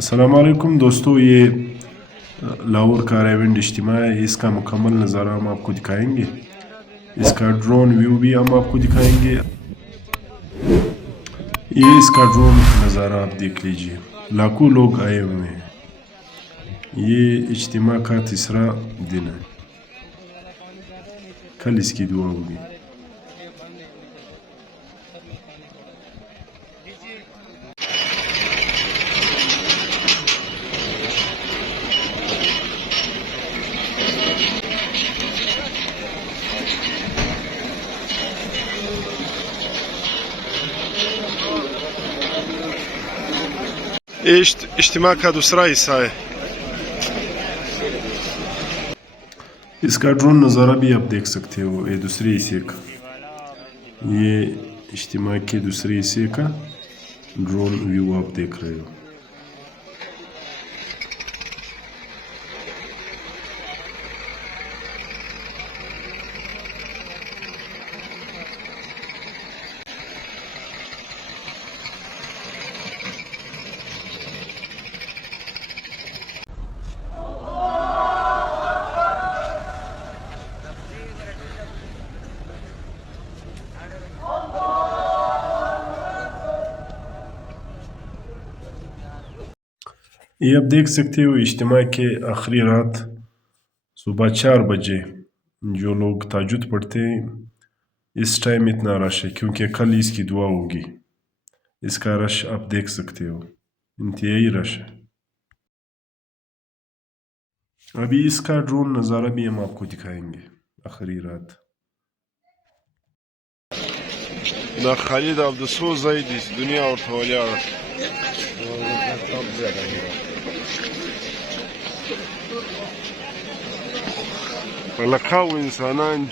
السلام علیکم دوستو، یہ لاہور کا ایونٹ اجتماع ہے۔ اس کا مکمل نظارہ ہم آپ کو دکھائیں گے، اس کا ڈرون ویو بھی ہم آپ کو دکھائیں گے۔ یہ اس کا ڈرون نظارہ آپ دیکھ لیجئے، لاکھوں لوگ آئے ہوئے ہیں۔ یہ اجتماع کا تیسرا دن ہے، کل اس کی دعا ہوگی۔ یہ اجتماع کا دوسرا حصہ ہے۔ اس کا ڈرون نظارہ بھی آپ دیکھ سکتے ہو، یہ دوسرے حصے کا، یہ اجتماع کے دوسرے حصے کا ڈرون ویو آپ دیکھ رہے ہو۔ یہ آپ دیکھ سکتے ہو اجتماع کے آخری رات صبح 4 بجے جو لوگ تہجد پڑھتے ہیں، اس ٹائم اتنا رش ہے کیونکہ کل اس کی دعا ہوگی۔ اس کا رش آپ دیکھ سکتے ہو، انتہائی رش ہے۔ ابھی اس کا ڈرون نظارہ بھی ہم آپ کو دکھائیں گے، آخری رات۔ دا خالد عبدالسو زید دنیا ورته ولاړه لکاو انسانان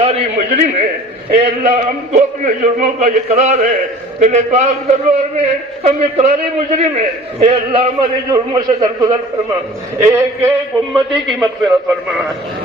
ساری مجرم ہے۔ اے اللہ، ہم کو اپنے جرموں کا اقرار ہے، تیرے پاک دربار میں ہم اقراری مجرم ہیں۔ اے اللہ، ہمارے جرموں سے درگزر فرما، ایک ایک امتی کی مغفرت فرما،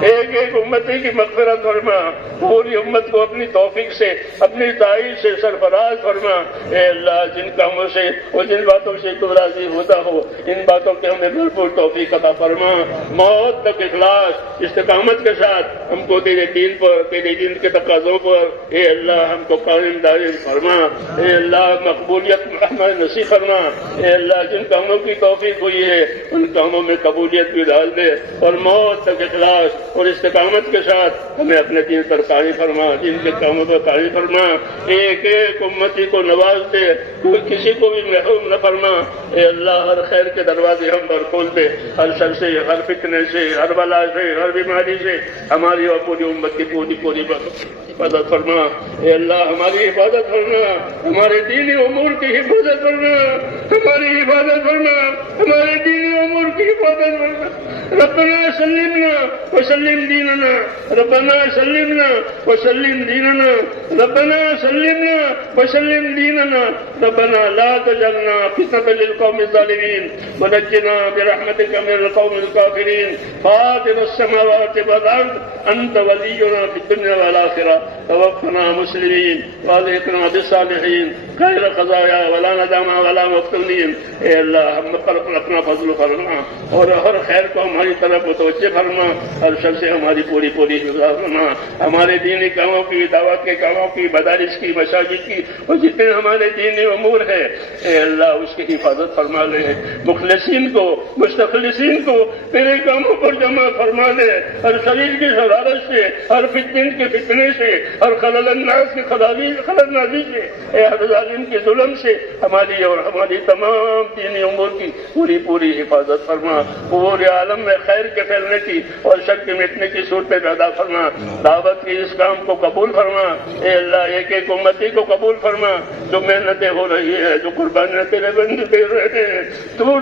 ایک ایک امتی کی مغفرت فرما، پوری امت کو اپنی توفیق سے، اپنی تائید سے سرفراز فرما۔ اے اللہ، جن کاموں سے اور جن باتوں سے تو راضی ہوتا ہو، ان باتوں کے ہمیں بھرپور توفیق عطا فرما۔ موت تک اخلاص استقامت کے ساتھ ہم کو تیرے دین پر، تیرے دین کے تقاضوں پر اے اللہ ہم کو قائم دائم فرما۔ اے اللہ، مقبولیت ہمیں نصیب فرما۔ اے اللہ، جن کاموں کی توفیق ہوئی ہے ان کاموں میں قبولیت بھی ڈال دے، اور موت تک اخلاص اور استقامت کے ساتھ ہمیں اپنے دین پر قائم فرما، دین کے کاموں پر قائم فرما۔ ایک ایک امتی کو نواز دے، کوئی کسی کو بھی محروم نہ فرما۔ اے اللہ، ہر خیر کے دروازے ہم پر کھول دے، ہر شر سے، ہر فتنے سے، ہر بلا سے، ہر بیماری سے ہماری اور پوری امت کی پوری حفاظت فرما۔ اے اللہ، ہماری حفاظت فرما، ہمارے دینی امور کی حفاظت فرما، ہماری حفاظت فرما، ہمارے دینی امور کی حفاظت فرما۔ ربنا سلمنا وسلم دیننا، ربنا سلمنا وسلم دیننا، ربنا سلمنا وسلم دیننا، ربنا لا تجعلنا فتنة للقوم الظالمين ونجنا برحمتك من القوم الكافرين۔ فاطر السماوات والأرض أنت ولينا في الدنيا والآخرة، توفنا مسلمين والحقنا بالصالحين، غير خزايا ولا ندامة ولا مفتونين۔ اے اللہ، ہم پر اپنا فضل فرما، اور ہر خیر کو ہماری طرف متوجہ فرما، ہر شر سے ہماری پوری حفاظت فرما، ہمارے دینی کاموں کی، دعوت کے کاموں کی، مدارس کی، مساجد کی، اور جتنے ہمارے دینی امور ہیں اے اللہ اس کی حفاظت فرما لے، مخلصین کو، مستخلصین کو تیرے کاموں پر جمع فرما لے، ہر شریر کی شرارت سے، ہر فتن کے فتنے سے، ہر خلل الناس کی خلل نازی سے، اے ہر ظالم کے ظلم سے ہماری اور ہماری تمام دینی امور کی پوری حفاظت فرما، پورے عالم میں خیر کے پھیلنے کی اور شر کے مٹنے کی صورت پیدا فرما، دعوت کے اس کام کو قبول فرما، اے اللہ ایک ایک امتی کو قبول فرما، جو محنتیں ہو رہی ہے، جو قربانیاں تیرے بندے دے رہے ہیں، دور